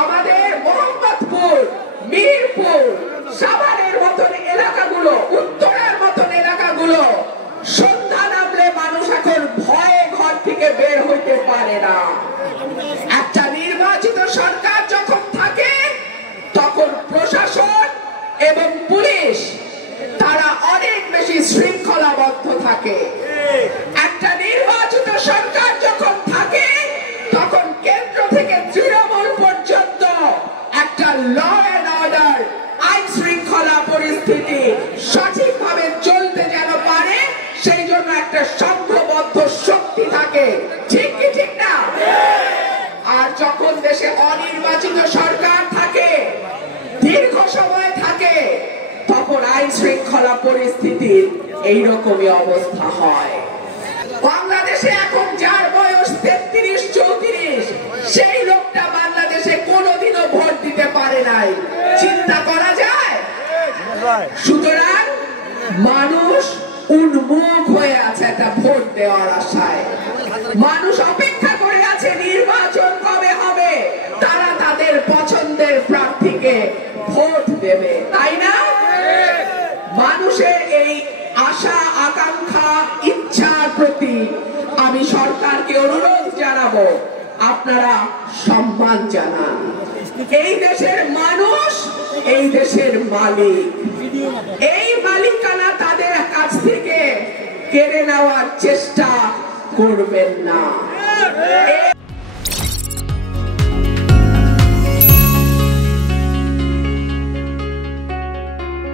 আমাদের মোহাম্মদপুর, মিরপুর, সাভারের মতন এলাকাগুলো, উত্তরের মতন এলাকাগুলো সন্ধ্যা নামলে মানুষ এখন ভয়ে ঘর থেকে বের হইতে পারে না। একটা নির্বাচিত সরকার যখন থাকে তখন প্রশাসন এবং পুলিশ তারা অনেক বেশি শৃঙ্খলাবদ্ধ থাকে। একটা নির্বাচিত সরকার যখন থাকে তখন কেন্দ্র থেকে তৃণমূল পর্যন্ত একটা ল অ্যান্ড অর্ডার, আইন শৃঙ্খলা পরিস্থিতি সঠিকভাবে চলতে যেন পারে সেই জন্য একটা সংঘবদ্ধ শক্তি থাকে। ঠিক কি ঠিক না? আর যখন দেশে অনির্বাচিত সরকার থাকে, দীর্ঘ সময় থাকে, তখন আইন শৃঙ্খলা পরিস্থিতির এইরকমই অবস্থা হয়। বাংলাদেশে এখন যার বয়স 33-34 সেই লোকটা বাংলাদেশে কোনোদিনও ভোট দিতে পারে নাই। চিন্তা করা যায়? সুতরাং মানুষ উন্মুখ হয়ে আছে একটা ভোট দেওয়ার আশায়। মানুষ অপেক্ষা করে আছে নির্বাচন কবে হবে, তারা তাদের পছন্দের প্রার্থীকে ভোট দেবে, তাই না? মানুষের এই আশা, আকাঙ্ক্ষা, ইচ্ছার প্রতি আমি সরকারকে অনুরোধ জানাবো, আপনারা সম্মান জানান। এই দেশের মানুষ এই দেশের মালিক, এই মালিকানা তাদের কাছ থেকে কেড়ে নেওয়ার চেষ্টা করবেন না।